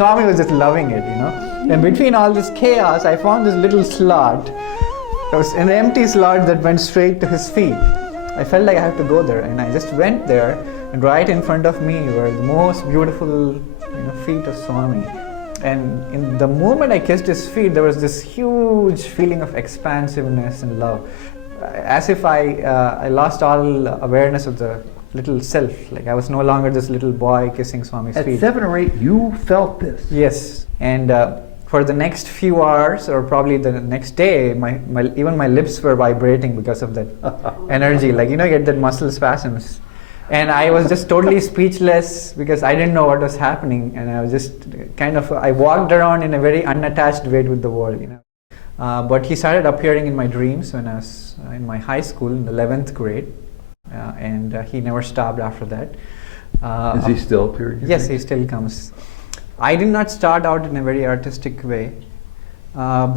Swami was just loving it, And between all this chaos, I found this little slot. It was an empty slot that went straight to his feet. I felt like I had to go there, and I just went there, and right in front of me were the most beautiful, feet of Swami. And in the moment I kissed his feet, there was this huge feeling of expansiveness and love, as if I lost all awareness of the little self. Like I was no longer this little boy kissing Swami's feet. At 7 or 8, you felt this. Yes, and for the next few hours, or probably the next day, even my lips were vibrating because of that energy. Like you get that muscle spasms. And I was just totally speechless because I didn't know what was happening, and I was just I walked around in a very unattached way with the world, But he started appearing in my dreams when I was in my high school in the 11th grade, and he never stopped after that. Is he still appearing? Yes, he still comes. I did not start out in a very artistic way,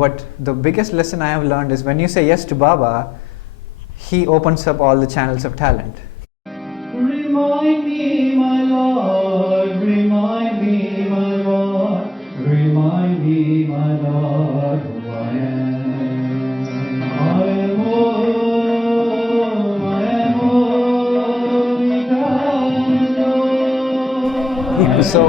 but the biggest lesson I have learned is when you say yes to Baba, he opens up all the channels of talent. Remind me, my Lord, remind me, my Lord, remind me, my Lord, who I am. I am all, So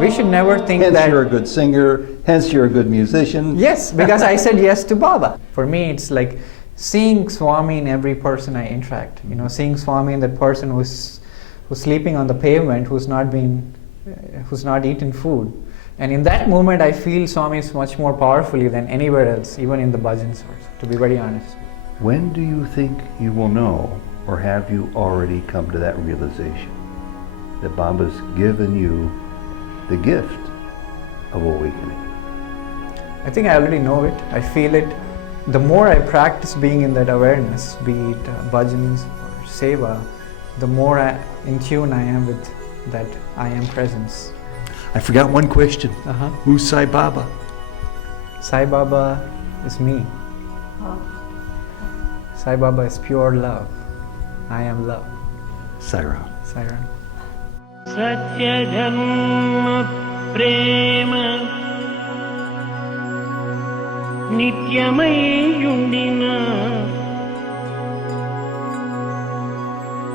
we should never think hence that you're a good singer, hence you're a good musician. Yes, because I said yes to Baba. For me, it's like seeing Swami in every person I interact. Seeing Swami in that person who's sleeping on the pavement, who's not eaten food. And in that moment, I feel Swami is much more powerfully than anywhere else, even in the bhajans, to be very honest. When do you think you will know, or have you already come to that realization, that Baba's given you the gift of awakening? I think I already know it. I feel it. The more I practice being in that awareness, be it bhajans or seva, the more in tune I am with that I am presence. I forgot one question. Who's Sai Baba? Sai Baba is me. Sai Baba is pure love. I am love. Sai Ram. Sai Ram. Satya Dhamma Prema నిత్యమయ్యుండిన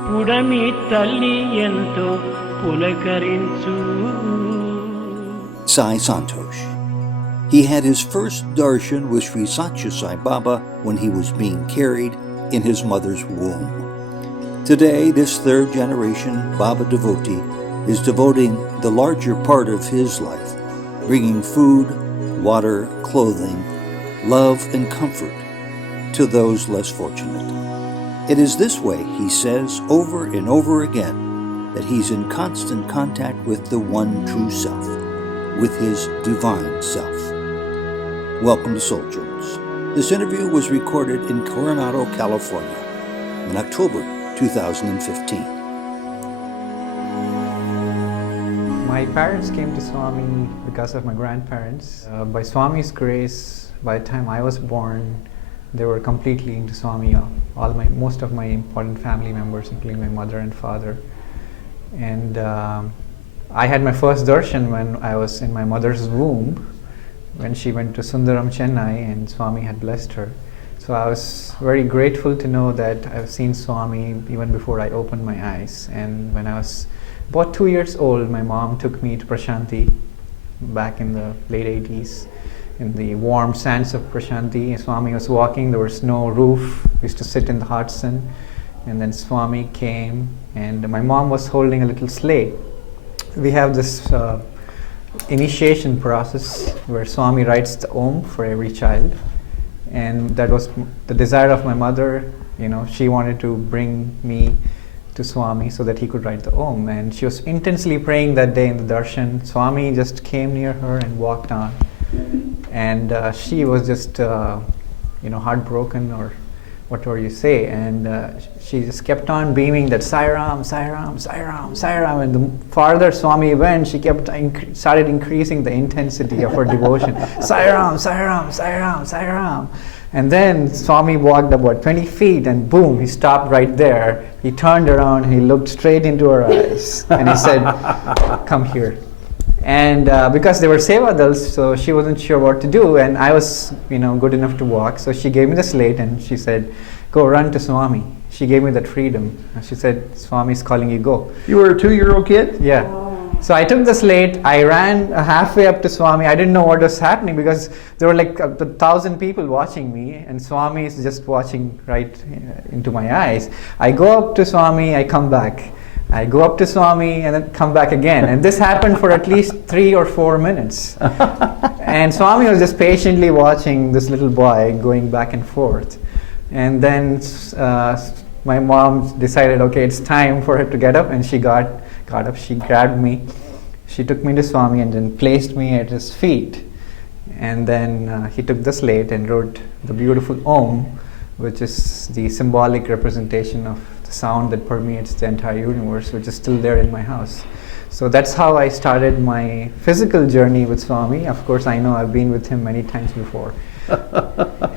పుడమి తల్లి ఎంతో పులకరించు. Sai Santosh. He had his first darshan with Sri Sathya Sai Baba when he was being carried in his mother's womb. Today, this third generation Baba devotee is devoting the larger part of his life, bringing food, water, clothing, love and comfort to those less fortunate. It is this way, he says over and over again, that he's in constant contact with the one true self, with his divine self. Welcome to Souljourns. This interview was recorded in Coronado, California in October 2015. My parents came to Swami because of my grandparents. By Swami's grace, by the time I was born, they were completely into Swami. Most of my important family members, including my mother and father. And I had my first darshan when I was in my mother's womb, when she went to Sundaram, Chennai, and Swami had blessed her. So I was very grateful to know that I've seen Swami even before I opened my eyes. And when I was about 2 years old, my mom took me to Prashanti back in the late 80s. In the warm sands of Prashanti, Swami was walking, there was no roof, we used to sit in the hot sun, and then Swami came, and my mom was holding a little slate. We have this initiation process where Swami writes the Om for every child, and that was the desire of my mother. She wanted to bring me to Swami so that he could write the Om, and she was intensely praying that day in the darshan. Swami just came near her and walked on. And she was just, heartbroken, or whatever you say. And she just kept on beaming that Sai Ram, Sai Ram, Sai Ram, Sai Ram. And the farther Swami went, she kept started increasing the intensity of her devotion. Sai Ram, Sai Ram, Sai Ram, Sai Ram. And then Swami walked about 20 feet, and boom, he stopped right there. He turned around, and he looked straight into her eyes, and he said, "Come here." And because they were seva adults, so she wasn't sure what to do, and I was, good enough to walk. So she gave me the slate and she said, "Go run to Swami." She gave me that freedom. And she said, "Swami's calling you, go." You were a 2-year-old kid? Yeah. So I took the slate, I ran halfway up to Swami. I didn't know what was happening because there were like 1,000 people watching me, and Swami is just watching right into my eyes. I go up to Swami, I come back. I go up to Swami and then come back again. And this happened for at least 3 or 4 minutes. And Swami was just patiently watching this little boy going back and forth. And then my mom decided, okay, it's time for her to get up, and she got up, she grabbed me, she took me to Swami and then placed me at his feet. And then he took the slate and wrote the beautiful Om, which is the symbolic representation of the sound that permeates the entire universe, which is still there in my house. So that's how I started my physical journey with Swami. Of course, I know I've been with him many times before.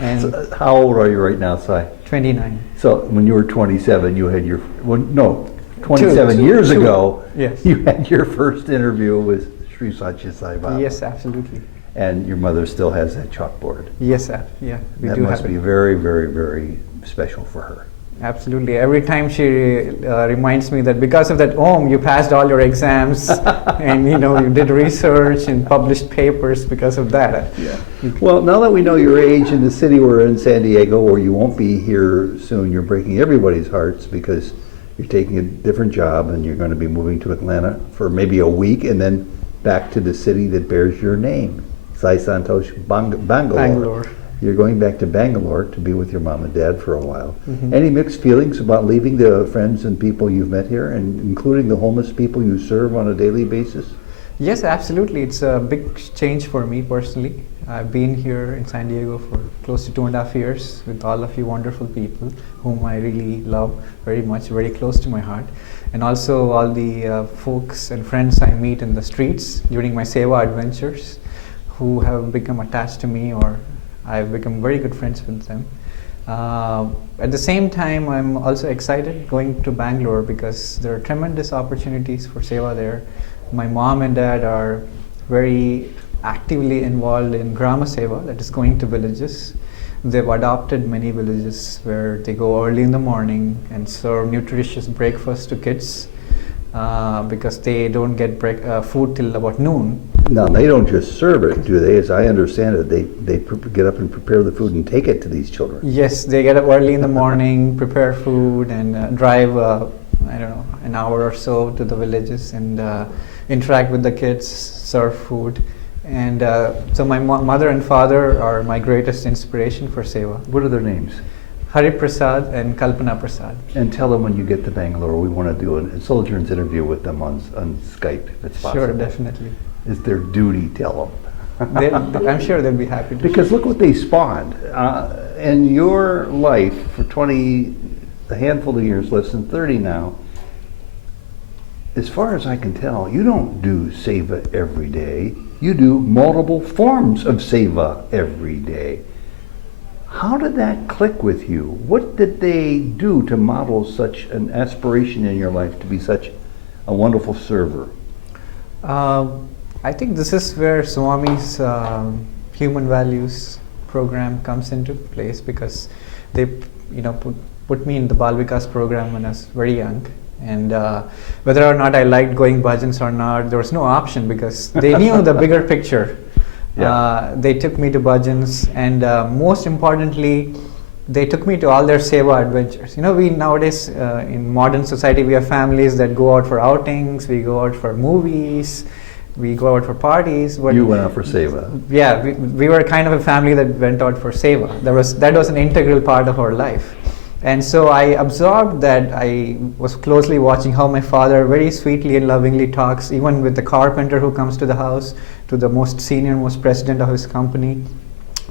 And So how old are you right now, Sai? 29. So when you were 27, you had your, 27 years two. ago, Yes. you had your first interview with Sri Sathya Sai Baba. Yes, absolutely. And your mother still has that chalkboard. Yes, sir. Yeah, we That do must have be it. very, very, very special for her. Absolutely. Every time she reminds me that because of that Om, you passed all your exams, and you did research and published papers because of that. Yeah. Well, now that we know your age in the city we're in, San Diego, where you won't be here soon, you're breaking everybody's hearts because you're taking a different job and you're going to be moving to Atlanta for maybe a week and then back to the city that bears your name, Sai Santosh, Bangalore. Bangalore. You're going back to Bangalore to be with your mom and dad for a while. Mhm. Any mixed feelings about leaving the friends and people you've met here, and including the homeless people you serve on a daily basis? Yes, absolutely. It's a big change for me personally. I've been here in San Diego for close to 2.5 years with all of you wonderful people whom I really love very much, very close to my heart. And also all the folks and friends I meet in the streets during my Seva adventures who have become attached to me, or I've become very good friends with them. At the same time, I'm also excited going to Bangalore because there are tremendous opportunities for Seva there. My mom and dad are very actively involved in Grama Seva, that is going to villages. They've adopted many villages where they go early in the morning and serve nutritious breakfast to kids because they don't get food till about noon. Now, they don't just serve it, do they? As I understand it, they get up and prepare the food and take it to these children. Yes, they get up early in the morning, prepare food, and drive, an hour or so to the villages and interact with the kids, serve food. And so my mother and father are my greatest inspiration for Seva. What are their names? Hari Prasad and Kalpana Prasad. And tell them when you get to Bangalore, we want to do a Souljourns interview with them on Skype, if it's possible. Sure, definitely. It's their duty, tell them. I'm sure they'll be happy to. Because look what they spawned. In your life, for a handful of years, less than 30 now, as far as I can tell, you don't do seva every day. You do multiple forms of seva every day. How did that click with you? What did they do to model such an aspiration in your life to be such a wonderful server? I think this is where Swami's human values program comes into place because they, put me in the Bal Vikas program when I was very young. And whether or not I liked going bhajans or not, there was no option because they knew the bigger picture. Yeah. They took me to bhajans, and most importantly, they took me to all their seva adventures. We nowadays in modern society, we have families that go out for outings, we go out for movies, we go out for parties. But you went out for seva. Yeah, we were kind of a family that went out for seva. That was an integral part of our life. And so I absorbed that. I was closely watching how my father very sweetly and lovingly talks, even with the carpenter who comes to the house, to the most senior, most president of his company.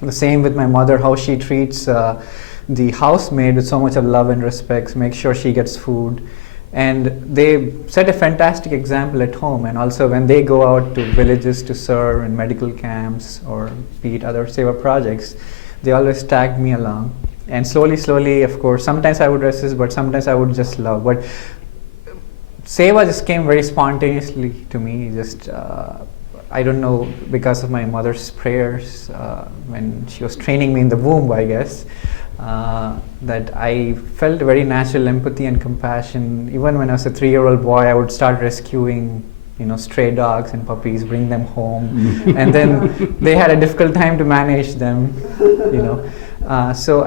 The same with my mother, how she treats the housemaid with so much of love and respect, make sure she gets food. And they set a fantastic example at home, and also when they go out to villages to serve in medical camps or be it other seva projects, they always tagged me along. And slowly, of course, sometimes I would resist, but sometimes I would just love. But seva just came very spontaneously to me. Just I don't know, because of my mother's prayers when she was training me in the womb, I guess, that I felt very natural empathy and compassion. Even when I was a 3-year-old boy, I would start rescuing, stray dogs and puppies, bring them home, and then they had a difficult time to manage them, So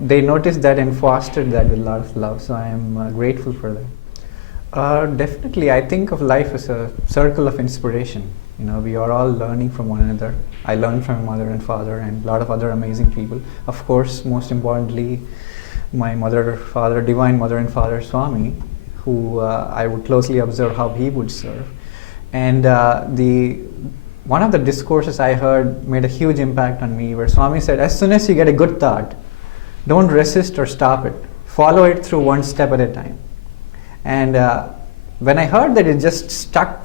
they noticed that and fostered that with a lot of love. So I am grateful for that. Definitely, I think of life as a circle of inspiration. We are all learning from one another. I learned from my mother and father and a lot of other amazing people. Of course, most importantly, my mother, father, divine mother and father, Swami, who I would closely observe how he would serve. And one of the discourses I heard made a huge impact on me, where Swami said, as soon as you get a good thought, don't resist or stop it. Follow it through one step at a time. And when I heard that, it just stuck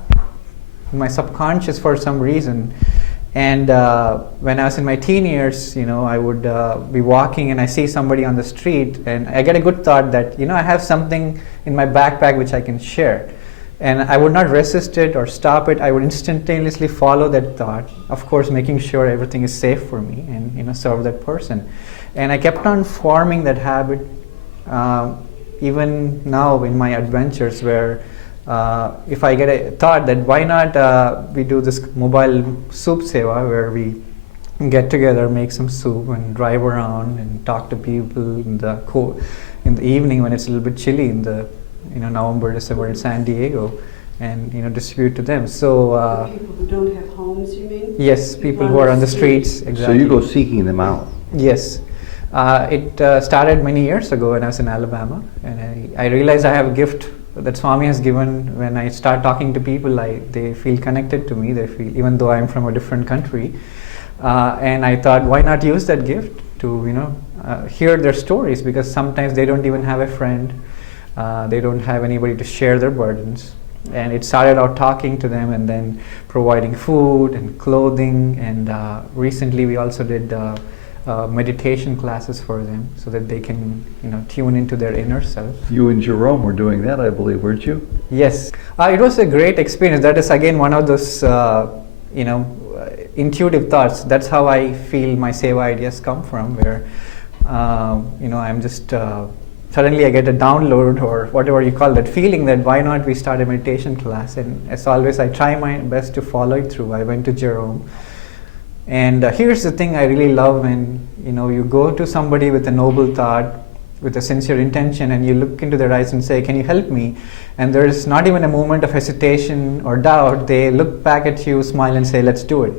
in my subconscious for some reason. And when I was in my teen years, I would be walking and I see somebody on the street and I get a good thought that, I have something in my backpack which I can share. And I would not resist it or stop it. I would instantaneously follow that thought, of course, making sure everything is safe for me and, serve that person. And I kept on forming that habit, even now in my adventures, where if I get a thought that why not we do this mobile soup seva, where we get together, make some soup and drive around and talk to people in the evening when it's a little bit chilly in the November, December in San Diego, and distribute to them. So people who don't have homes, you mean? Yes, people who are on the streets. Exactly. So you go seeking them out. Yes. It started many years ago when I was in Alabama, and I realized I have a gift that Swami has given. When I start talking to people, they feel connected to me. They feel, even though I'm from a different country, and I thought, why not use that gift to hear their stories, because sometimes they don't even have a friend, they don't have anybody to share their burdens. And it started out talking to them and then providing food and clothing, and recently we also did meditation classes for them so that they can tune into their inner self. You and Jerome were doing that, I believe, weren't you? Yes, it was a great experience. That is again one of those intuitive thoughts. That's how I feel my seva ideas come from, where I'm just suddenly I get a download, or whatever you call that feeling, that why not we start a meditation class. And as always, I try my best to follow it through. I went to Jerome. And here's the thing I really love, when you go to somebody with a noble thought, with a sincere intention, and you look into their eyes and say, can you help me? And there's not even a moment of hesitation or doubt. They look back at you, smile and say, let's do it.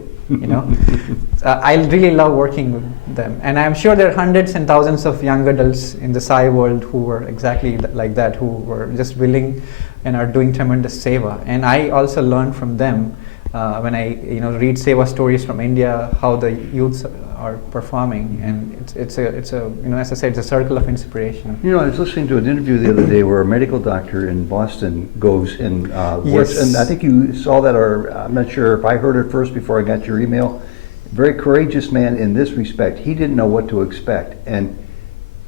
I really love working with them, and I'm sure there are hundreds and thousands of young adults in the Sai world who were exactly like that, who were just willing and are doing tremendous seva. And I also learn from them when I read seva stories from India, how the youths are performing, and it's a as I said, it's a circle of inspiration. I was listening to an interview the other day where a medical doctor in Boston goes and works, and I think you saw that, or I'm not sure if I heard it first before I got your email. Very courageous man in this respect. He didn't know what to expect, and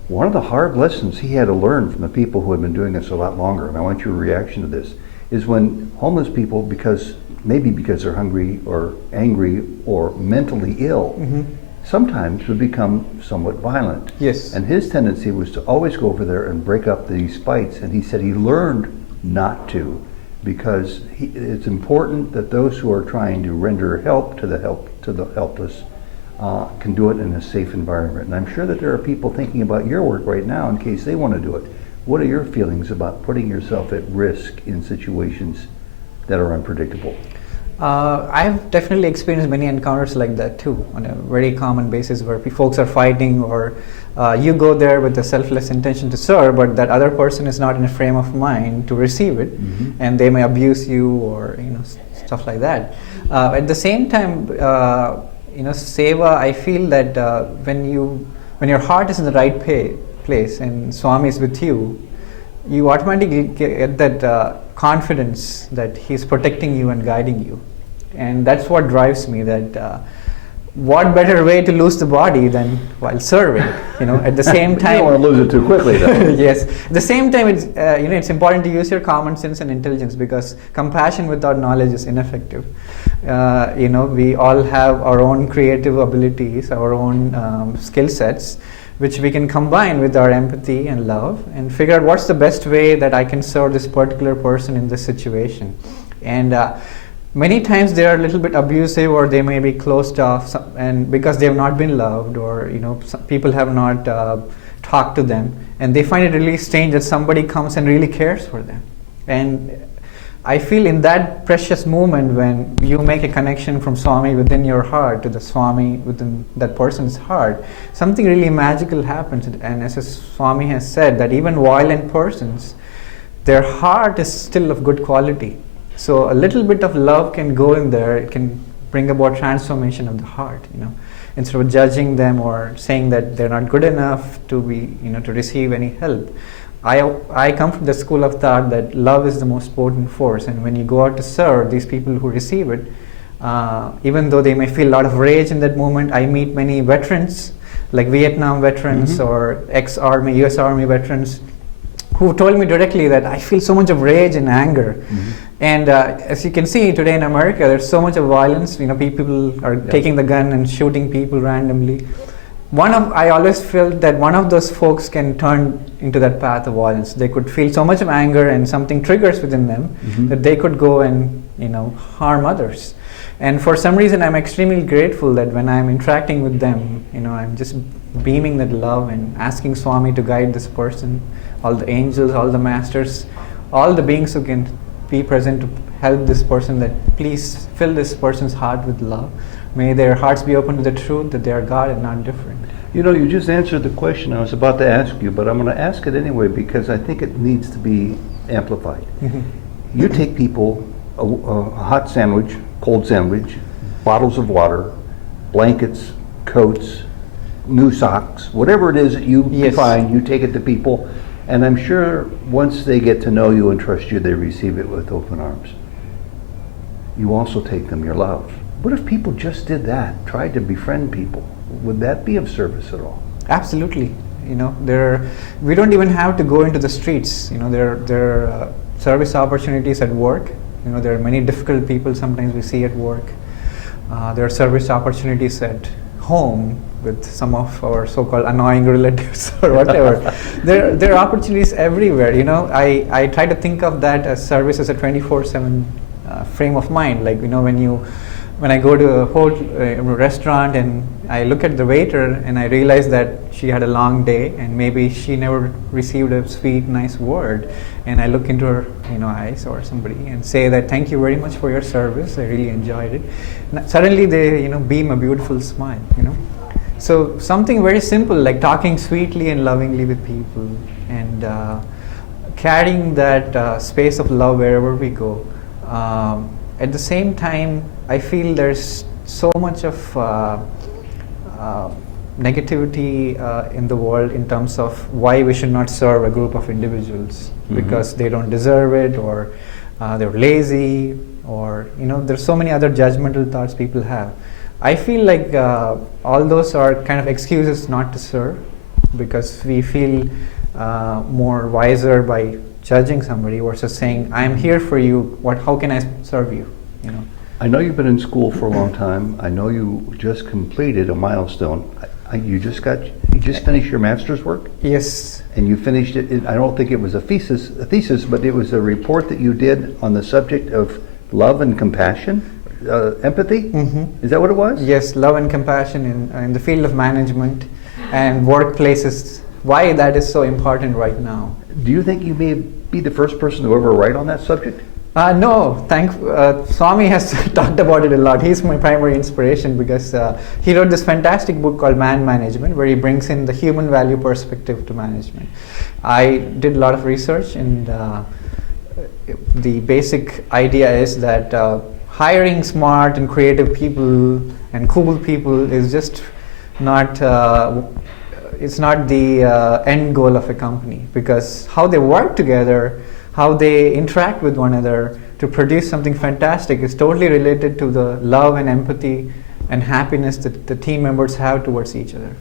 one of the hard lessons he had to learn from the people who had been doing this a lot longer, and I want your reaction to this, is when homeless people, maybe because they're hungry or angry or mentally ill, sometimes would become somewhat violent. Yes. And his tendency was to always go over there and break up these fights, and he said he learned not to, because it's important that those who are trying to render help to the helpless can do it in a safe environment. And I'm sure that there are people thinking about your work right now in case they want to do it. What are your feelings about putting yourself at risk in situations that are unpredictable? I've definitely experienced many encounters like that too, on a very common basis, where folks are fighting, or you go there with a selfless intention to serve, but that other person is not in a frame of mind to receive it, and they may abuse you, or stuff like that. At the same time, seva, I feel that when your heart is in the right place and Swami is with you, you automatically get that confidence that he's protecting you and guiding you. And that's what drives me, that what better way to lose the body than while serving? At the same You time. don't want to lose it too quickly, though. Yes. At the same time, it's important to use your common sense and intelligence, because compassion without knowledge is ineffective. We all have our own creative abilities, our own skill sets, which we can combine with our empathy and love and figure out what's the best way that I can serve this particular person in this situation. And many times they are a little bit abusive, or they may be closed off, and because they have not been loved, or some people have not talked to them, and they find it really strange that somebody comes and really cares for them. And I feel in that precious moment when you make a connection from Swami within your heart to the Swami within that person's heart, something really magical happens. And as Swami has said, that even violent persons, their heart is still of good quality. So a little bit of love can go in there. It can bring about transformation of the heart. Instead of judging them or saying that they're not good enough to be, to receive any help. I come from the school of thought that love is the most potent force, and when you go out to serve these people who receive it, even though they may feel a lot of rage in that moment, I meet many veterans, like Vietnam veterans or ex-army, US Army veterans, who told me directly that I feel so much of rage and anger. And as you can see today in America, there's so much of violence. People are taking the gun and shooting people randomly. I always felt that one of those folks can turn into that path of violence. They could feel so much of anger, and something triggers within them that they could go and harm others. And for some reason, I'm extremely grateful that when I'm interacting with them, I'm just beaming that love and asking Swami to guide this person, all the angels, all the masters, all the beings who can be present to help this person, that please fill this person's heart with love. May their hearts be open to the truth that they are God and not different. You just answered the question I was about to ask you, but I'm going to ask it anyway because I think it needs to be amplified. You take people, a hot sandwich, cold sandwich, bottles of water, blankets, coats, new socks, whatever it is that you find, you take it to people, and I'm sure once they get to know you and trust you, they receive it with open arms. You also take them your love. What if people just did that, tried to befriend people? Would that be of service at all? Absolutely. We don't even have to go into the streets. There are service opportunities at work. There are many difficult people sometimes we see at work. There are service opportunities at home with some of our so-called annoying relatives or whatever. There are opportunities everywhere. I try to think of that as service as a 24/7 frame of mind. Like when I go to a restaurant and I look at the waiter and I realize that she had a long day and maybe she never received a sweet, nice word, and I look into her eyes or somebody and say that thank you very much for your service, I really enjoyed it. And suddenly they beam a beautiful smile. So something very simple like talking sweetly and lovingly with people and carrying that space of love wherever we go. At the same time, I feel there's so much of negativity in the world in terms of why we should not serve a group of individuals because they don't deserve it, or they're lazy, or there's so many other judgmental thoughts people have. I feel like all those are kind of excuses not to serve, because we feel more wiser by judging somebody versus saying, I'm here for you, how can I serve you? I know you've been in school for a long time. I know you just completed a milestone. You just finished your master's work? Yes. And you finished it, I don't think it was a thesis, but it was a report that you did on the subject of love and compassion, empathy? Is that what it was? Yes, love and compassion in the field of management and workplaces, why that is so important right now. Do you think you may be the first person to ever write on that subject? No, Swami has talked about it a lot. He's my primary inspiration because he wrote this fantastic book called Man Management, where he brings in the human value perspective to management. I did a lot of research, and the basic idea is that hiring smart and creative people and cool people is just not it's not the end goal of a company, because how they work together, how they interact with one another to produce something fantastic is totally related to the love and empathy and happiness that the team members have towards each other.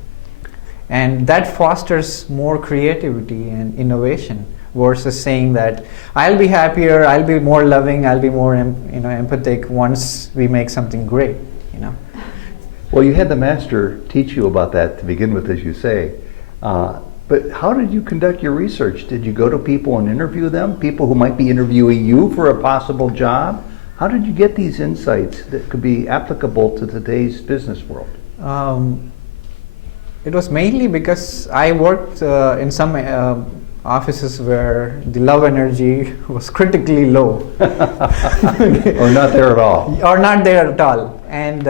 And that fosters more creativity and innovation versus saying that I'll be happier, I'll be more loving, I'll be more empathic once we make something great. Well, you had the master teach you about that to begin with, as you say. But how did you conduct your research? Did you go to people and interview them, people who might be interviewing you for a possible job? How did you get these insights that could be applicable to today's business world? It was mainly because I worked in some offices where the love energy was critically low. Or not there at all. Or not there at all. And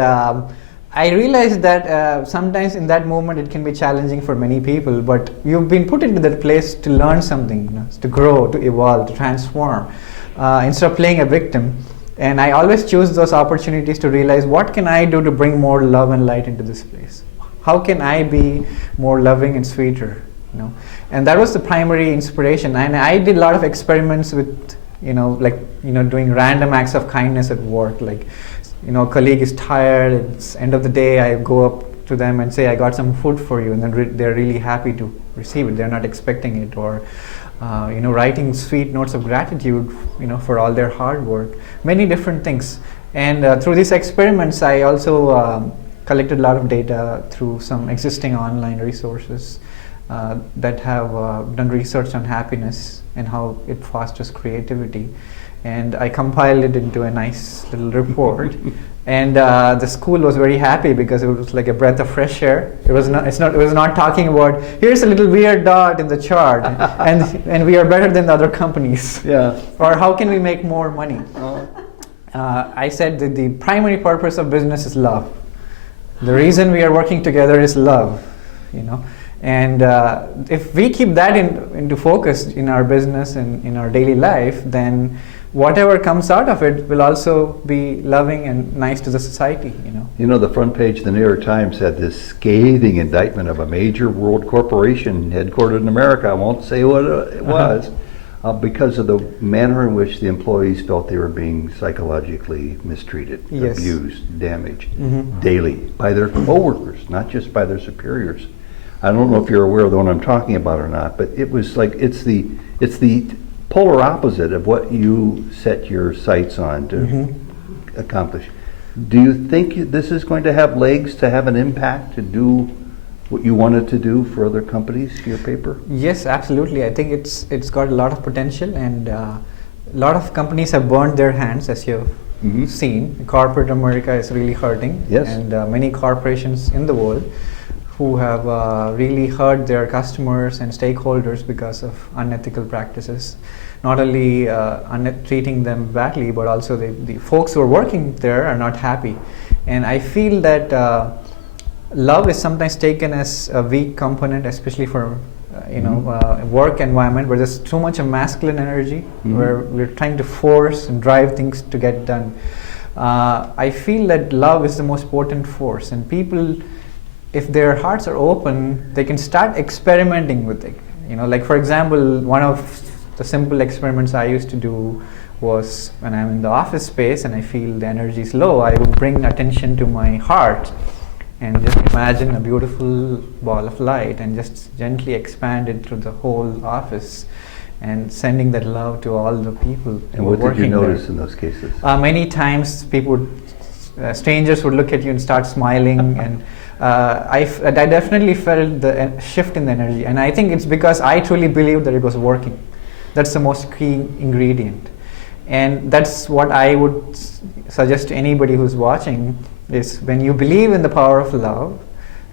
I realized that sometimes in that moment it can be challenging for many people, but you've been put into that place to learn something, to grow, to evolve, to transform, instead of playing a victim. And I always choose those opportunities to realize, what can I do to bring more love and light into this place? How can I be more loving and sweeter? And that was the primary inspiration. And I did a lot of experiments with, doing random acts of kindness at work. Like, a colleague is tired, it's end of the day, I go up to them and say, I got some food for you, and then they're really happy to receive it. They're not expecting it. Or writing sweet notes of gratitude, for all their hard work. Many different things. And through these experiments, I also collected a lot of data through some existing online resources that have done research on happiness and how it fosters creativity. And I compiled it into a nice little report. And the school was very happy because it was like a breath of fresh air. It was not talking about, here's a little weird dot in the chart, and we are better than the other companies. Yeah. Or how can we make more money? I said that the primary purpose of business is love. The reason we are working together is love, And if we keep that into focus in our business and in our daily life, then whatever comes out of it will also be loving and nice to the society, The front page of the New York Times had this scathing indictment of a major world corporation headquartered in America. I won't say what it was, because of the manner in which the employees felt they were being psychologically mistreated, Yes. abused, damaged daily by their coworkers, not just by their superiors. I don't know if you're aware of the one I'm talking about or not, but it was like it's the polar opposite of what you set your sights on to accomplish. Do you think this is going to have legs to have an impact to do what you wanted to do for other companies, your paper? Yes, absolutely. I think it's got a lot of potential, and a lot of companies have burned their hands, as you've seen. Corporate America is really hurting, Yes. And many corporations in the world who have really hurt their customers and stakeholders because of unethical practices. Not only treating them badly, but also the folks who are working there are not happy. And I feel that love is sometimes taken as a weak component, especially for work environment where there's too much of masculine energy, where we're trying to force and drive things to get done. I feel that love is the most potent force, and people, if their hearts are open, they can start experimenting with it. Like for example, one of the simple experiments I used to do was when I'm in the office space and I feel the energy is low, I would bring attention to my heart and just imagine a beautiful ball of light and just gently expand it through the whole office and sending that love to all the people. And what did you notice in those cases? Many times people strangers would look at you and start smiling, and I definitely felt the shift in the energy, and I think it's because I truly believed that it was working. That's the most key ingredient, and that's what I would suggest to anybody who's watching, is when you believe in the power of love,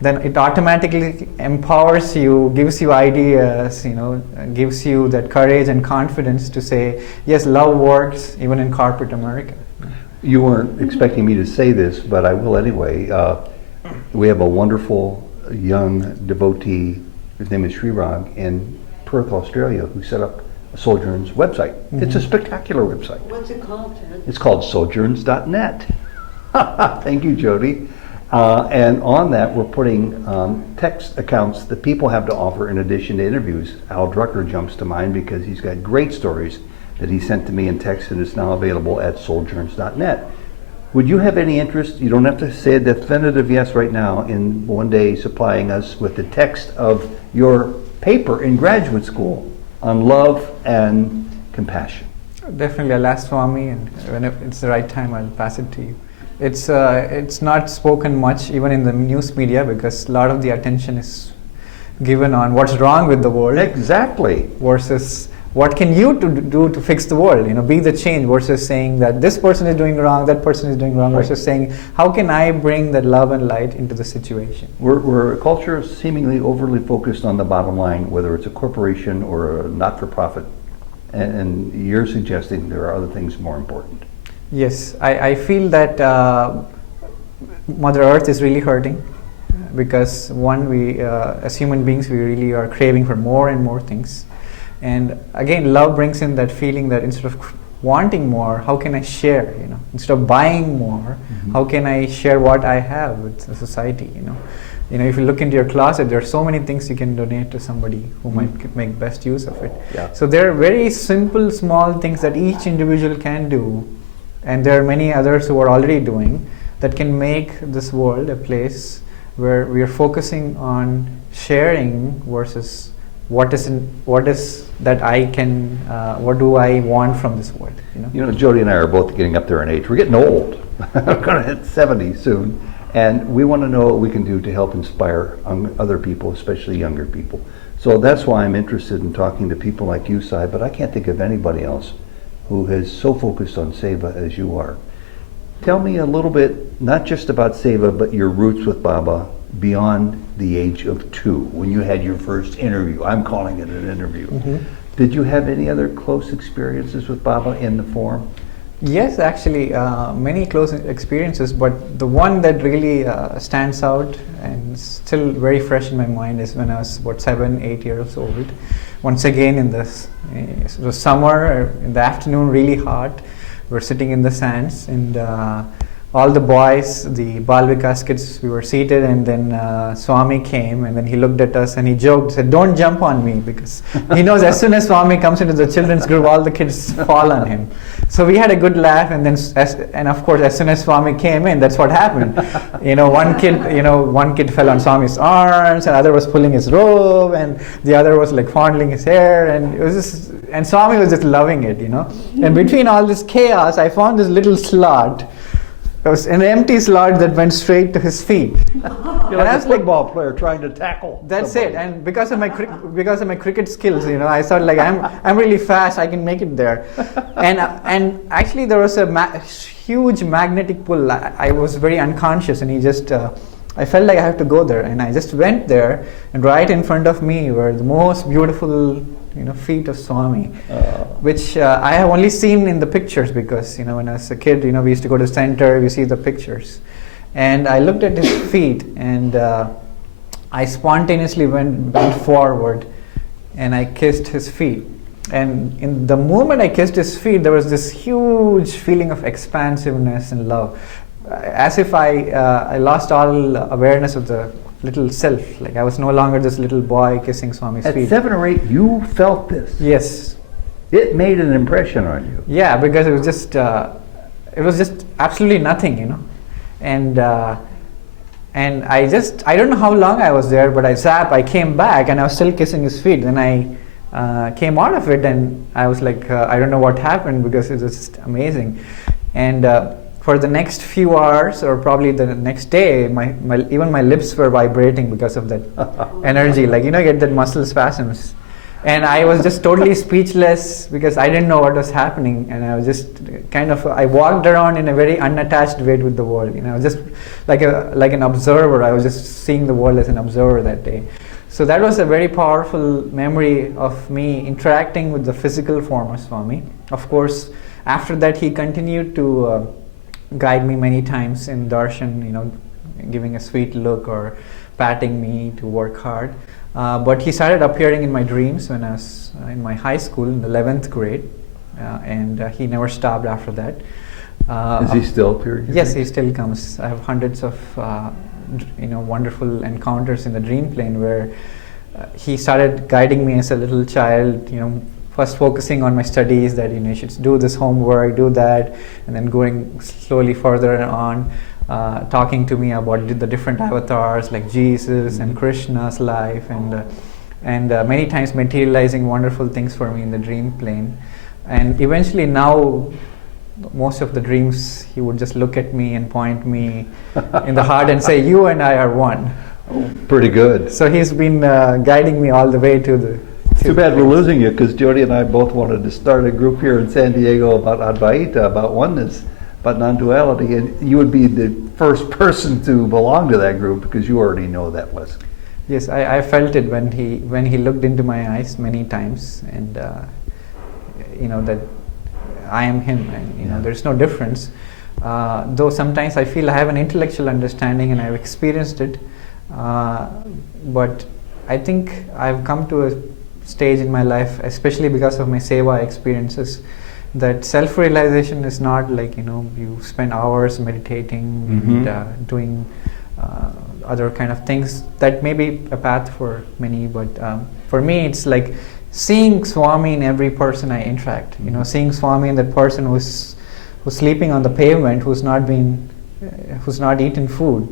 then it automatically empowers you, gives you ideas, gives you that courage and confidence to say, yes, love works even in corporate America. You weren't expecting me to say this, but I will anyway. We have a wonderful young devotee, his name is Sri Sathya in Perth, Australia, who set up a Souljourns website. It's a spectacular website. What's it called, Ted? It's called Souljourns.net. Thank you, Jody. And on that, we're putting text accounts that people have to offer in addition to interviews. Al Drucker jumps to mind because he's got great stories that he sent to me in text, and it's now available at Souljourns.net. Would you have any interest, you don't have to say a definitive yes right now, in one day supplying us with the text of your paper in graduate school on love and compassion? Definitely, I'll ask Swami, and when it's the right time, I'll pass it to you. It's not spoken much even in the news media, because a lot of the attention is given on what's wrong with the world. Exactly. Versus what can you do to fix the world, be the change, versus saying that this person is doing wrong, that person is doing wrong, Right. versus saying how can I bring that love and light into the situation. We're a culture seemingly overly focused on the bottom line, whether it's a corporation or a not-for-profit, and you're suggesting there are other things more important. Yes, I feel that Mother Earth is really hurting, because one, we as human beings, we really are craving for more and more things. And again, love brings in that feeling that instead of wanting more, how can I share? Instead of buying more, how can I share what I have with the society? If you look into your closet, there are so many things you can donate to somebody who might make best use of it. Yeah. So there are very simple, small things that each individual can do, and there are many others who are already doing, that can make this world a place where we are focusing on sharing versus what is that I can, what do I want from this world? Jody and I are both getting up there in age. We're getting old. We're going to hit 70 soon. And we want to know what we can do to help inspire other people, especially younger people. So that's why I'm interested in talking to people like you, Sai, but I can't think of anybody else who is so focused on Seva as you are. Tell me a little bit, not just about Seva, but your roots with Baba beyond the age of 2, when you had your first interview. I'm calling it an interview. Did you have any other close experiences with Baba in the forum? Yes, actually, many close experiences, but the one that really stands out and still very fresh in my mind is when I was about 7, 8 years old. Once again in this, it was summer, in the afternoon, really hot. We're sitting in the sands, and all the boys, the Bal Vikas kids, we were seated, and then Swami came, and then he looked at us and he joked, said, "Don't jump on me," because he knows as soon as Swami comes into the children's group, all the kids fall on him. So we had a good laugh, and then, and of course, as soon as Swami came in, that's what happened. One kid fell on Swami's arms, and other was pulling his robe, and the other was like fondling his hair, and it was just, and Swami was just loving it, And between all this chaos, I found this little slot. It was an empty slot that went straight to his feet. You're like a football player trying to tackle. That's somebody. it. And because of my cricket skills, I thought like I'm really fast. I can make it there. And actually there was a huge magnetic pull. I was very unconscious, and he just. I felt like I have to go there, and I just went there, and right in front of me were the most beautiful, feet of Swami, which I have only seen in the pictures, because when I was a kid, we used to go to center, we see the pictures, and I looked at his feet, and I spontaneously went forward, and I kissed his feet. And in the moment I kissed his feet, there was this huge feeling of expansiveness and love. As if I lost all awareness of the little self. Like I was no longer this little boy kissing Swami's feet. At 7 or 8, you felt this. Yes. It made an impression on you. Yeah, because it was just absolutely nothing, And I don't know how long I was there, but I came back, and I was still kissing his feet. Then I came out of it, and I was like, I don't know what happened, because it was just amazing. And for the next few hours, or probably the next day, even my lips were vibrating because of that energy. Like, you get that muscle spasms. And I was just totally speechless, because I didn't know what was happening. And I was just I walked around in a very unattached way with the world. I was just like an observer. I was just seeing the world as an observer that day. So that was a very powerful memory of me interacting with the physical form of Swami. Of course, after that, he continued to guide me many times in darshan, giving a sweet look or patting me to work hard. But he started appearing in my dreams when I was in my high school in the 11th grade, and he never stopped after that. Is he still appearing? Yes, he still comes. I have hundreds of wonderful encounters in the dream plane where he started guiding me as a little child, first focusing on my studies, that you should do this homework, do that, and then going slowly further on, talking to me about the different avatars like Jesus and Krishna's life, and many times materializing wonderful things for me in the dream plane. And eventually now, most of the dreams, he would just look at me and point me in the heart and say, "You and I are one." Pretty good. So he's been guiding me all the way to the... Too bad we're losing you, because Jody and I both wanted to start a group here in San Diego about Advaita, about oneness, about non-duality, and you would be the first person to belong to that group because you already know that lesson. Yes, I felt it when he looked into my eyes many times, and that I am him, and there's no difference. Though sometimes I feel I have an intellectual understanding and I've experienced it, but I think I've come to a stage in my life, especially because of my seva experiences, that self-realization is not like you spend hours meditating and doing other kind of things. That may be a path for many, but for me it's like seeing Swami in every person I interact. Seeing Swami in that person who's sleeping on the pavement, who's not eaten food,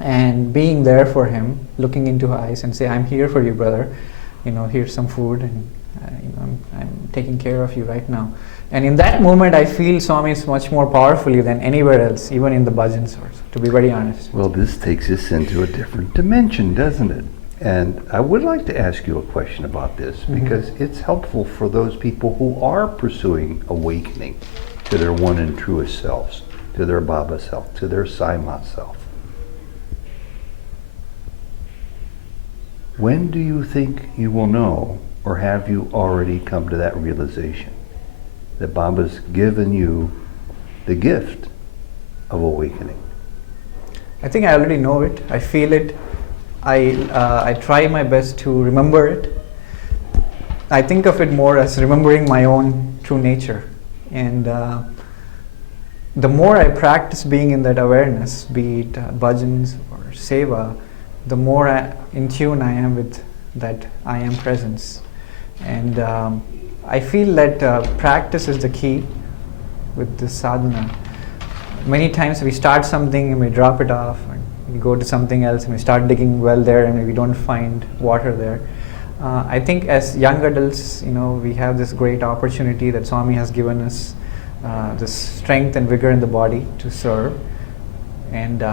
and being there for him, looking into her eyes and say, "I'm here for you, brother. Here's some food, and I'm taking care of you right now." And in that moment, I feel Swami is much more powerfully than anywhere else, even in the bhajans, to be very honest. Well, this takes us into a different dimension, doesn't it? And I would like to ask you a question about this, because it's helpful for those people who are pursuing awakening to their one and truest selves, to their Baba self, to their Sai Ma self. When do you think you will know, or have you already come to that realization, that Baba's given you the gift of awakening? I think I already know it. I feel it. I try my best to remember it. I think of it more as remembering my own true nature. And the more I practice being in that awareness, be it bhajans or seva, the more in tune I am with that I am presence. And I feel that practice is the key with this sadhana. Many times we start something and we drop it off, and we go to something else and we start digging well there and we don't find water there. I think as young adults, we have this great opportunity that Swami has given us, this strength and vigor in the body to serve. And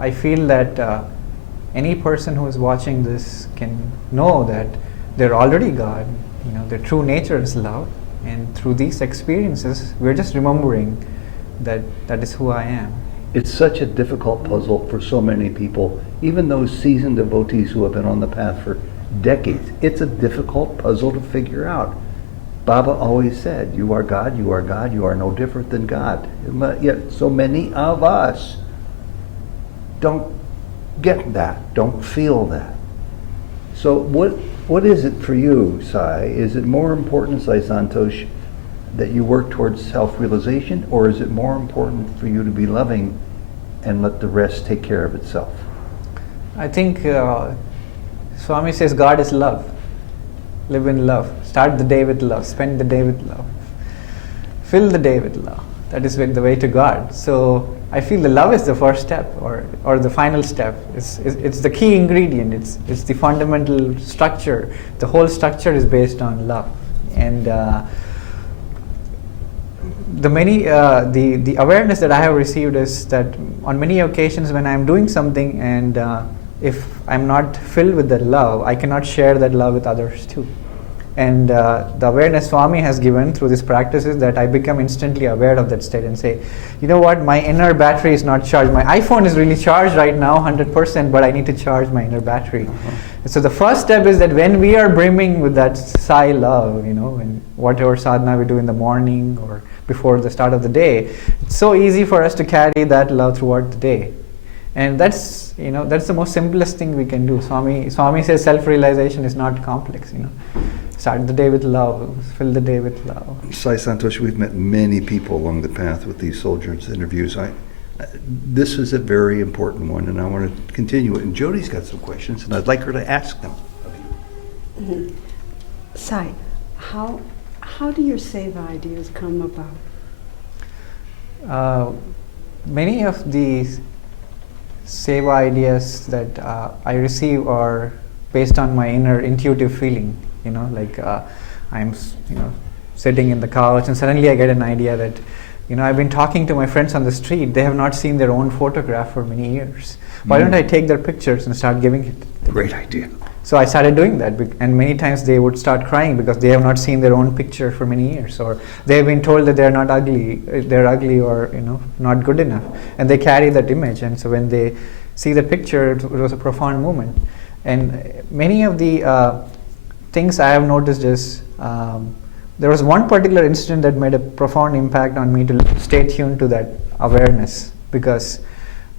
I feel that any person who is watching this can know that they're already God. Their true nature is love, and through these experiences, we're just remembering that is who I am. It's such a difficult puzzle for so many people, even those seasoned devotees who have been on the path for decades. It's a difficult puzzle to figure out. Baba always said, "You are God, you are God, you are no different than God." Yet so many of us don't get that, don't feel that. So what is it for you, Sai? Is it more important, Sai Santosh, that you work towards self-realization, or is it more important for you to be loving and let the rest take care of itself? I think Swami says God is love. Live in love. Start the day with love. Spend the day with love. Fill the day with love. That is the way to God. So I feel the love is the first step, or the final step. It's the key ingredient. It's the fundamental structure. The whole structure is based on love. And the awareness that I have received is that on many occasions when I'm doing something and if I'm not filled with that love, I cannot share that love with others too. And the awareness Swami has given through this practice is that I become instantly aware of that state and say, you know what, my inner battery is not charged. My iPhone is really charged right now, 100%, but I need to charge my inner battery. So the first step is that when we are brimming with that Sai love, and whatever sadhana we do in the morning or before the start of the day, it's so easy for us to carry that love throughout the day. And that's the most simplest thing we can do. Swami says self-realization is not complex, Start the day with love, fill the day with love. Sai Santosh, we've met many people along the path with these Souljourns interviews. This is a very important one, and I want to continue it. And Jody's got some questions, and I'd like her to ask them. Sai, How do your seva ideas come about? Many of these seva ideas that I receive are based on my inner intuitive feeling. Like I'm sitting in the couch and suddenly I get an idea that I've been talking to my friends on the street. They have not seen their own photograph for many years. Why don't I take their pictures and start giving it to them? Great idea. So I started doing that, and many times they would start crying because they have not seen their own picture for many years, or they have been told that they're ugly or not good enough, and they carry that image. And so when they see the picture, it was a profound moment. And many of the things I have noticed is there was one particular incident that made a profound impact on me to stay tuned to that awareness, because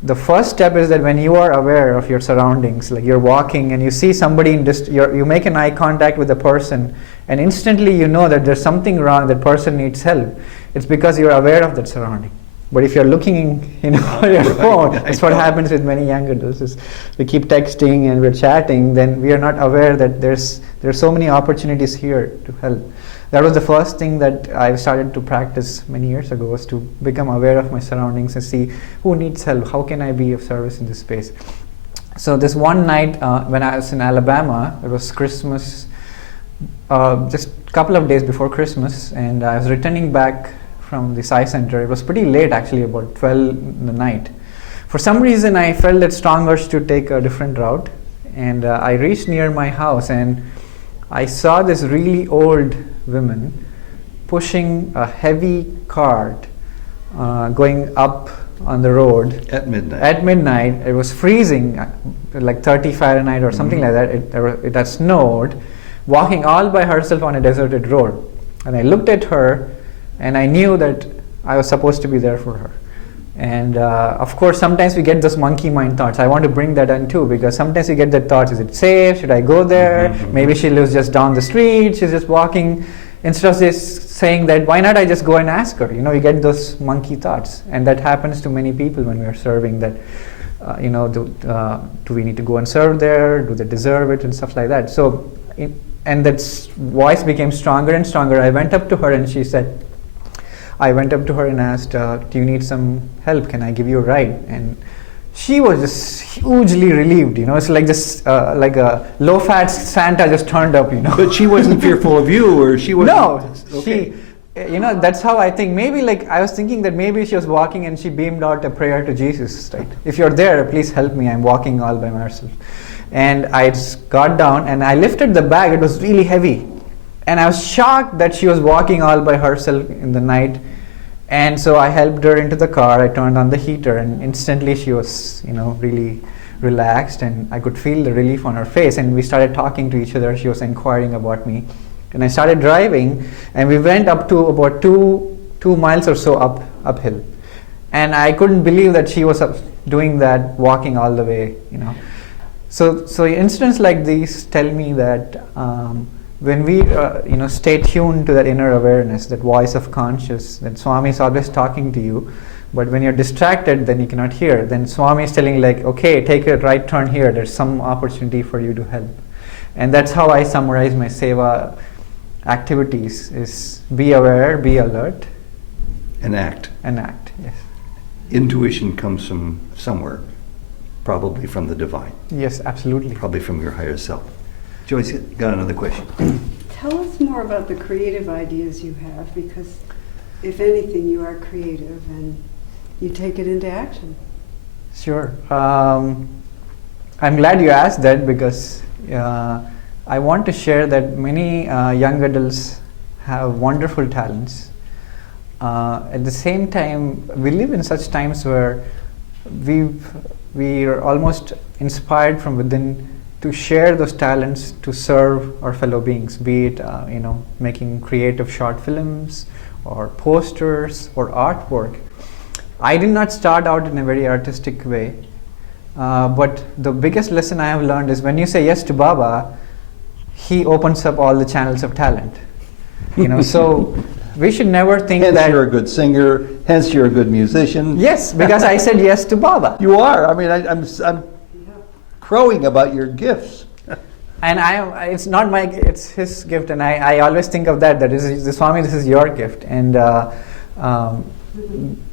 the first step is that when you are aware of your surroundings, like you're walking and you see somebody you make an eye contact with a person, and instantly you know that there's something wrong, that person needs help. It's because you're aware of that surrounding. But if you're looking, at your phone, that's what happens with many young adults. Is we keep texting and we're chatting, then we are not aware that there's so many opportunities here to help. That was the first thing that I started to practice many years ago, was to become aware of my surroundings and see who needs help, how can I be of service in this space. So this one night when I was in Alabama, it was Christmas, just a couple of days before Christmas, and I was returning back from the Sai Center. It was pretty late, actually, about 12 in the night. For some reason, I felt that strong urge to take a different route, and I reached near my house, and I saw this really old woman pushing a heavy cart going up on the road At midnight. At midnight. It was freezing, like 30 Fahrenheit or something like that. It had snowed, walking all by herself on a deserted road. And I looked at her, and I knew that I was supposed to be there for her. And of course, sometimes we get those monkey mind thoughts. I want to bring that in too, because sometimes you get the thoughts, is it safe? Should I go there? Maybe she lives just down the street. She's just walking. Instead of just saying that, why not I just go and ask her? You get those monkey thoughts. And that happens to many people when we are serving, that, do we need to go and serve there? Do they deserve it? And stuff like that. So, and that voice became stronger and stronger. I went up to her and asked, do you need some help? Can I give you a ride? And she was just hugely relieved. It's like this, like a low-fat Santa just turned up. But she wasn't fearful of you, or she wasn't. No, Okay. that's how I think. Maybe I was thinking that maybe she was walking and she beamed out a prayer to Jesus, right? If you're there, please help me. I'm walking all by myself. And I just got down and I lifted the bag. It was really heavy. And I was shocked that she was walking all by herself in the night. And so I helped her into the car. I turned on the heater, and instantly she was, really relaxed, and I could feel the relief on her face. And we started talking to each other. She was inquiring about me. And I started driving, and we went up to about two miles or so uphill. And I couldn't believe that she was doing that, walking all the way, So incidents like these tell me that when we stay tuned to that inner awareness, that voice of conscious, that Swami is always talking to you, but when you're distracted, then you cannot hear. Then Swami is telling, like, okay, take a right turn here. There's some opportunity for you to help. And that's how I summarize my seva activities: is be aware, be alert, And act. Yes. Intuition comes from somewhere, probably from the divine, Yes, absolutely. probably from your higher self. Joyce, got another question. Tell us more about the creative ideas you have, because if anything, you are creative and you take it into action. Sure. I'm glad you asked that, because I want to share that many young adults have wonderful talents. At the same time, we live in such times where we are almost inspired from within to share those talents to serve our fellow beings, be it making creative short films or posters or artwork. I did not start out in a very artistic way, but the biggest lesson I have learned is when you say yes to Baba, he opens up all the channels of talent. So we should never think Hence that you're a good singer, hence you're a good musician. yes, because I said yes to Baba. You are. I mean, I'm crowing about your gifts. And it's not my, it's his gift, and I always think of that is the Swami, this is your gift. And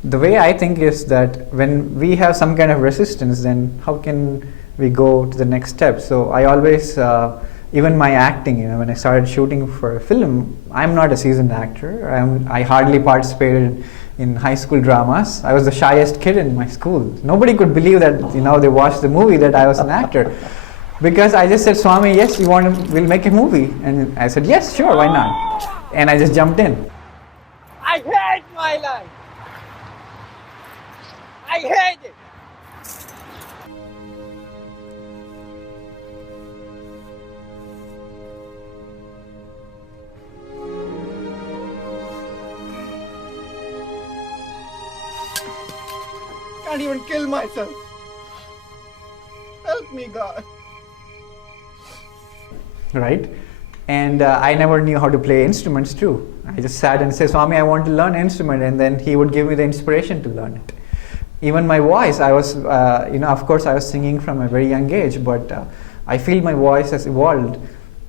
the way I think is that when we have some kind of resistance, then how can we go to the next step? So I always, even my acting, when I started shooting for a film, I'm not a seasoned actor. I hardly participated in high school dramas. I was the shyest kid in my school. Nobody could believe that, they watched the movie that I was an actor. Because I just said, Swami, yes, we'll make a movie. And I said, yes, sure, why not? And I just jumped in. I hate my life. I hate it. Can't even kill myself. Help me, God. Right? And I never knew how to play instruments too. I just sat and said, Swami, I want to learn an instrument, and then he would give me the inspiration to learn it. Even my voice, I was, of course I was singing from a very young age, but I feel my voice has evolved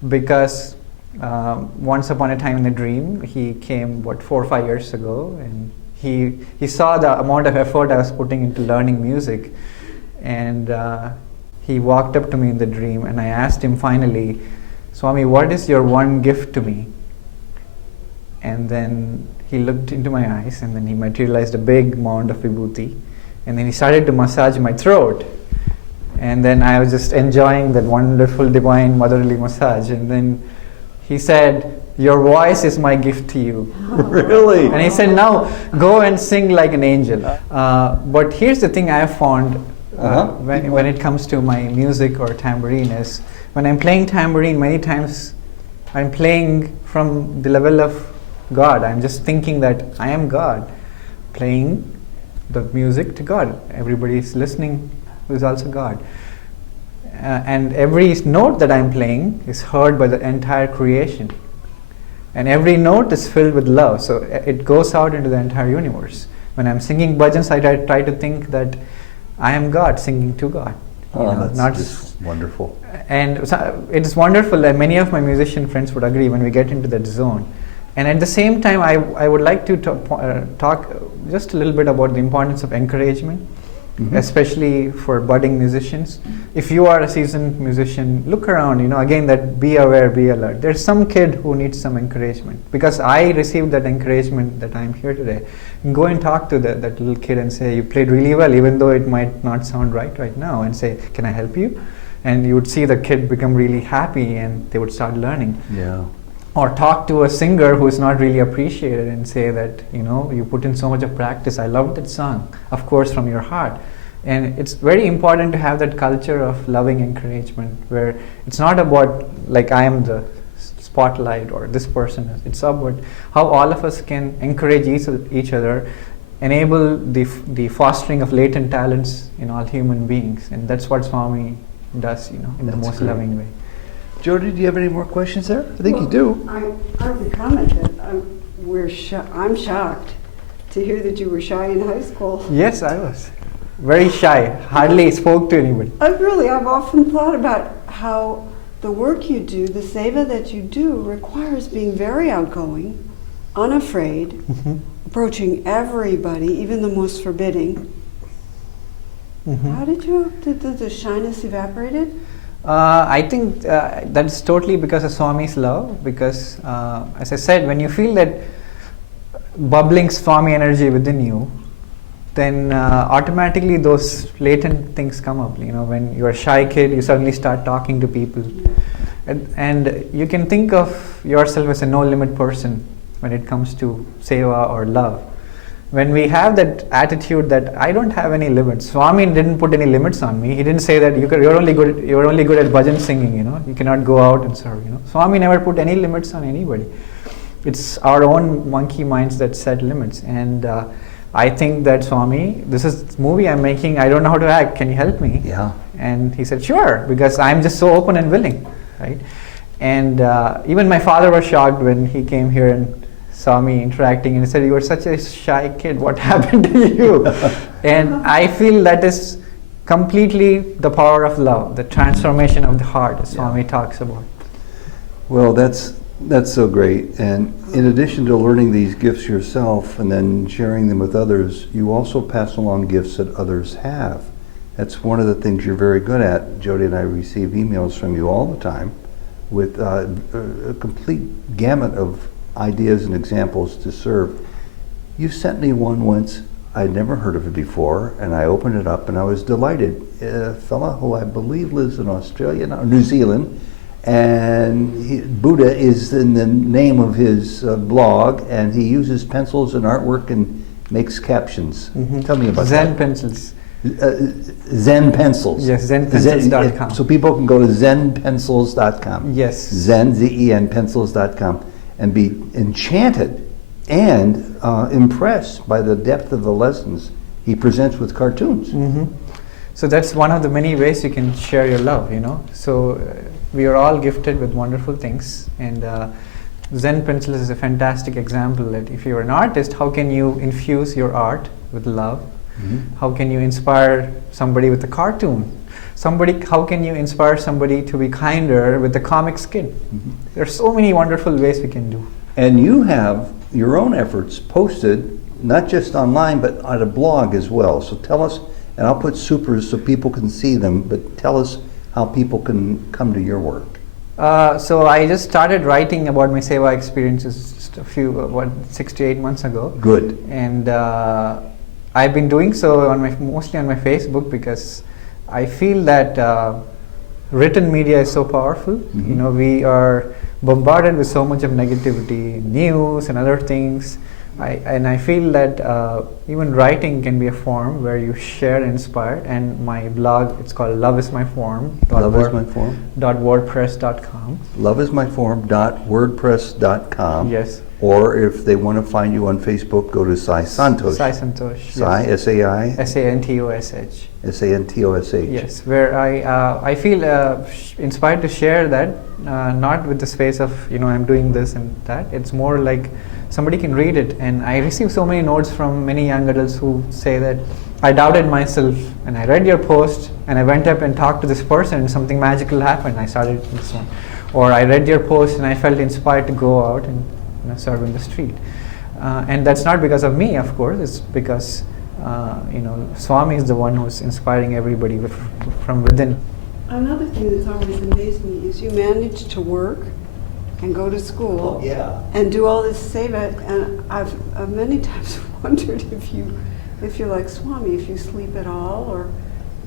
because once upon a time in a dream, he came, 4 or 5 years ago, and he saw the amount of effort I was putting into learning music, and he walked up to me in the dream, and I asked him finally, Swami, what is your one gift to me? And then he looked into my eyes, and then he materialized a big mound of vibhuti, and then he started to massage my throat, and then I was just enjoying that wonderful divine motherly massage, and then he said, your voice is my gift to you. Really? And he said, now go and sing like an angel. But here's the thing I have found when it comes to my music or tambourine is, when I'm playing tambourine, many times I'm playing from the level of God. I'm just thinking that I am God, playing the music to God. Everybody is listening who is also God. And every note that I'm playing is heard by the entire creation. And every note is filled with love, so it goes out into the entire universe. When I'm singing bhajans, I try to think that I am God singing to God. That's just wonderful. And so it's wonderful that many of my musician friends would agree when we get into that zone. And at the same time, I would like to talk just a little bit about the importance of encouragement, especially for budding musicians. If you are a seasoned musician, look around, again, that be aware, be alert. There's some kid who needs some encouragement, because I received that encouragement that I'm here today. And go and talk to that little kid and say, you played really well, even though it might not sound right now, and say, can I help you? And you would see the kid become really happy, and they would start learning. Yeah. Or talk to a singer who is not really appreciated and say that, you put in so much of practice. I loved that song, of course, from your heart. And it's very important to have that culture of loving encouragement, where it's not about like I am the spotlight or this person. It's about how all of us can encourage each other, enable the fostering of latent talents in all human beings. And that's what Swami does, in the most loving way. Jody, do you have any more questions there? I think you do. I would comment that I'm shocked to hear that you were shy in high school. Yes, I was. Very shy, hardly spoke to anybody. I've often thought about how the work you do, the seva that you do, requires being very outgoing, unafraid, approaching everybody, even the most forbidding. How did the shyness evaporated? I think that's totally because of Swami's love, because as I said, when you feel that bubbling Swami energy within you, then automatically those latent things come up. When you're a shy kid, you suddenly start talking to people. And you can think of yourself as a no-limit person when it comes to seva or love. When we have that attitude that I don't have any limits, Swami didn't put any limits on me. He didn't say that you're only good at bhajan singing, you cannot go out and serve. Swami never put any limits on anybody. It's our own monkey minds that set limits. And I think that Swami, this movie I'm making, I don't know how to act, can you help me? Yeah. And he said, sure, because I'm just so open and willing, right? And even my father was shocked when he came here and saw me interacting, and he said, you were such a shy kid, what happened to you? And I feel that is completely the power of love, the transformation of the heart, as Swami talks about. Well, that's so great. And in addition to learning these gifts yourself and then sharing them with others, you also pass along gifts that others have. That's one of the things you're very good at. Jody and I receive emails from you all the time with a complete gamut of ideas and examples to serve. You sent me one once. I'd never heard of it before, and I opened it up and I was delighted. A fella who I believe lives in Australia now, New Zealand, and Buddha is in the name of his blog, and he uses pencils and artwork and makes captions. Tell me about Zen that. pencils. Zen pencils. Yes, zenpencils.com. So people can go to zenpencils.com. Yes. Zen, Z-E-N, pencils.com, and be enchanted and impressed by the depth of the lessons he presents with cartoons. So that's one of the many ways you can share your love, you know. So we are all gifted with wonderful things, and Zen pencils is a fantastic example that if you're an artist, how can you infuse your art with love? How can you inspire somebody with a cartoon? How can you inspire somebody to be kinder with a comic skin? There are so many wonderful ways we can do. And you have your own efforts posted, not just online, but on a blog as well. So tell us, and I'll put supers so people can see them, but tell us how people can come to your work. So I just started writing about my Seva experiences just a few, 6 to 8 months ago. Good. And I've been doing so mostly on my Facebook, because I feel that written media is so powerful. You know, we are bombarded with so much of negativity, news and other things. I feel that even writing can be a form where you share and inspire. And my blog, it's called Love Is My Form. .wordpress.com. Loveismyform.wordpress.com. Yes. Or if they want to find you on Facebook, go to Sai Santosh. Sai Santosh. Sai, yes. S-A-I? S-A-N-T-O-S-H. S-A-N-T-O-S-H. Yes, where I feel inspired to share that, not with the space of, you know, I'm doing this and that. It's more like somebody can read it. And I receive so many notes from many young adults who say that I doubted myself and I read your post and I went up and talked to this person and something magical happened. I started this one. Or I read your post and I felt inspired to go out and, you know, serve in the street. And that's not because of me, of course. It's because you know, Swami is the one who's inspiring everybody from within. Another thing that's always amazed me is you manage to work and go to school and do all this seva, and I've many times wondered if you're like Swami, if you sleep at all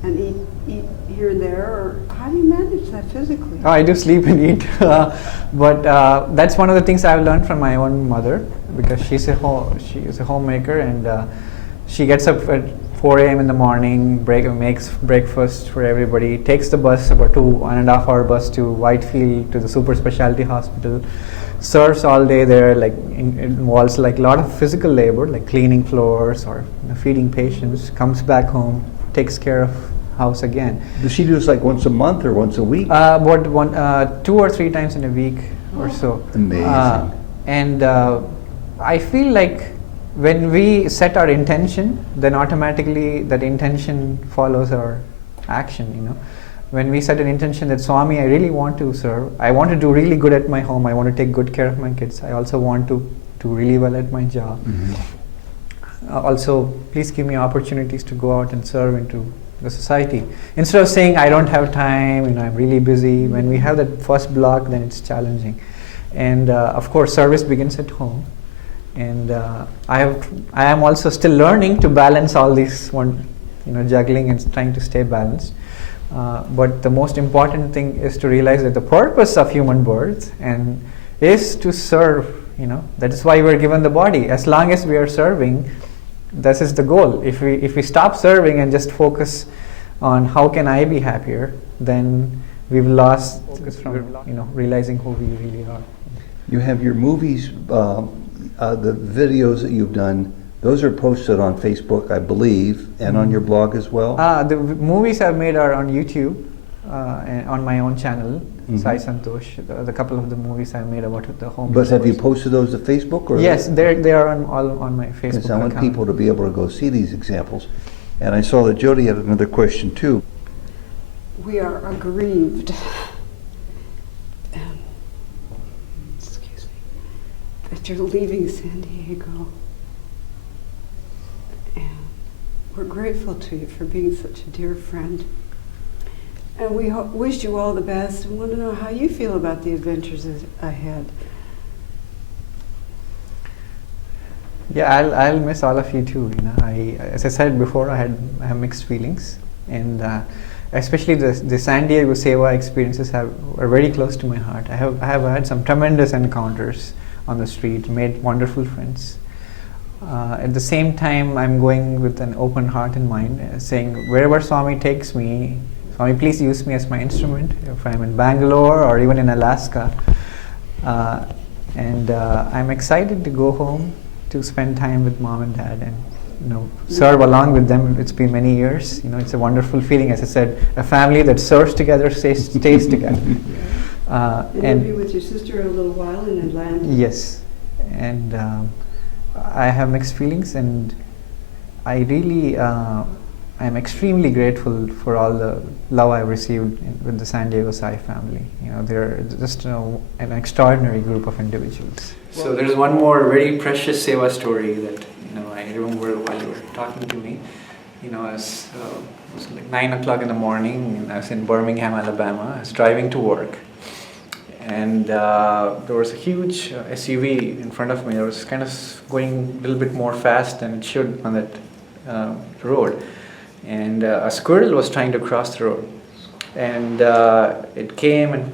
and eat here and there, or how do you manage that physically? Oh, I do sleep and eat, but that's one of the things I've learned from my own mother, because she is a homemaker, and she gets up at 4 a.m. in the morning, makes breakfast for everybody, takes the bus, about 1.5 hour bus to Whitefield to the super specialty hospital, serves all day there, like involves like a lot of physical labor, like cleaning floors or, you know, feeding patients, comes back home, takes care of house again. Does she do this like once a month or once a week? About 2 or 3 times in a week or so. Amazing. And I feel like when we set our intention, then automatically that intention follows our action, you know. When we set an intention that Swami, I really want to serve, I want to do really good at my home, I want to take good care of my kids, I also want to do really well at my job. Also, please give me opportunities to go out and serve into the society. Instead of saying, I don't have time, you know, I'm really busy, when we have that first block, then it's challenging. And of course, service begins at home. And I am also still learning to balance all these juggling and trying to stay balanced. But the most important thing is to realize that the purpose of human birth is to serve. You know, that is why we are given the body. As long as we are serving, this is the goal. If we stop serving and just focus on how can I be happier, then we've lost focus from realizing who we really are. You have your movies, the videos that you've done. Those are posted on Facebook, I believe, and on your blog as well? The movies I've made are on YouTube and on my own channel, Sai Santosh. The couple of the movies I made about the home. But have you posted those to Facebook? Or yes, they are all on my Facebook account. I want people to be able to go see these examples. And I saw that Jody had another question too. We are aggrieved. Excuse me. That you're leaving San Diego. And we're grateful to you for being such a dear friend. And we wish you all the best and want to know how you feel about the adventures ahead. Yeah, I'll miss all of you too. You know, as I said before, I have mixed feelings, and especially the San Diego Seva experiences are very close to my heart. I have had some tremendous encounters on the street, made wonderful friends. At the same time, I'm going with an open heart and mind, saying wherever Swami takes me, Swami, please use me as my instrument. If I'm in Bangalore or even in Alaska, and I'm excited to go home to spend time with mom and dad and serve along with them. It's been many years. It's a wonderful feeling. As I said, a family that serves together stays together. And you'll be with your sister in a little while in Atlanta. Yes, and I have mixed feelings, and I really I'm extremely grateful for all the love I've received with the San Diego Sai family. They're just an extraordinary group of individuals. So there is one more very precious Seva story that I remember while you were talking to me. It was like 9 o'clock in the morning, and I was in Birmingham, Alabama. I was driving to work, and there was a huge SUV in front of me. I was kind of going a little bit more fast than it should on that road. And a squirrel was trying to cross the road, and it came and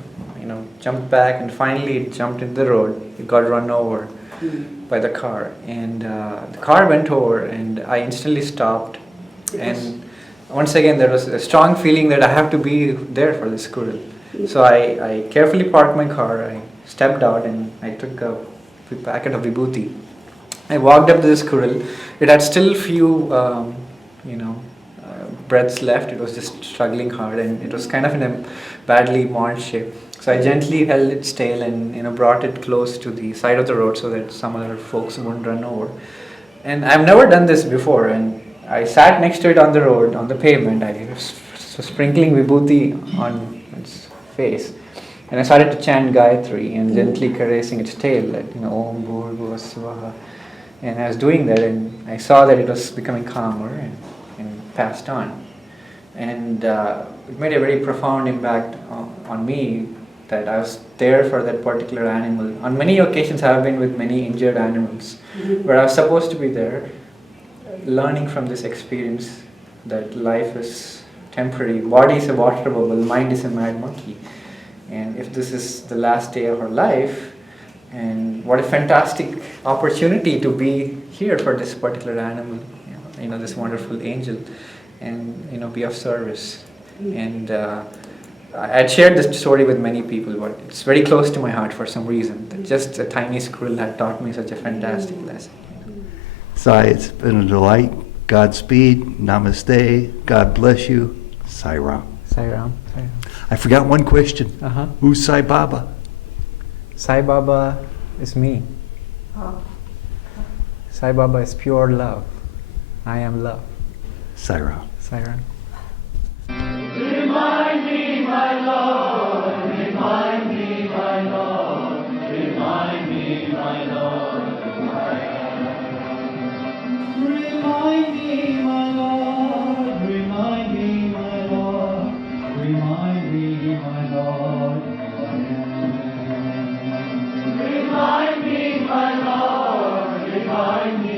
jumped back, and finally it jumped into the road. It got run over by the car, and the car went over, and I instantly stopped. And once again there was a strong feeling that I have to be there for the squirrel. So I carefully parked my car. I stepped out and I took a packet of vibhuti. I walked up to the squirrel. It had still few breaths left. It was just struggling hard, and it was kind of in a badly mauled shape. So I gently held its tail and brought it close to the side of the road so that some other folks wouldn't run over. And I've never done this before, and I sat next to it on the road, on the pavement. I was sprinkling vibhuti on its face, and I started to chant Gayatri and gently caressing its tail, that Om Bhurbhuva Swaha. And I was doing that, and I saw that it was becoming calmer and passed on. And it made a very profound impact on me, that I was there for that particular animal. On many occasions I have been with many injured animals, where I was supposed to be there, learning from this experience that life is temporary, body is a water bubble, mind is a mad monkey. And if this is the last day of our life, and what a fantastic opportunity to be here for this particular animal, this wonderful angel, and be of service. And I had shared this story with many people, but it's very close to my heart for some reason. That just a tiny squirrel had taught me such a fantastic lesson. Sai, it's been a delight. Godspeed. Namaste. God bless you. Sai Ram. Sai Ram. Sai Ram. I forgot one question. Who's Sai Baba? Sai Baba is me. Sai Baba is pure love. I am love. Sai Ram. Sai Ram. Remind me, my Lord, remind me, my Lord, remind me, my Lord, remind me, my Lord, remind me, my Lord, remind me, my Lord, remind me, my Lord, remind me.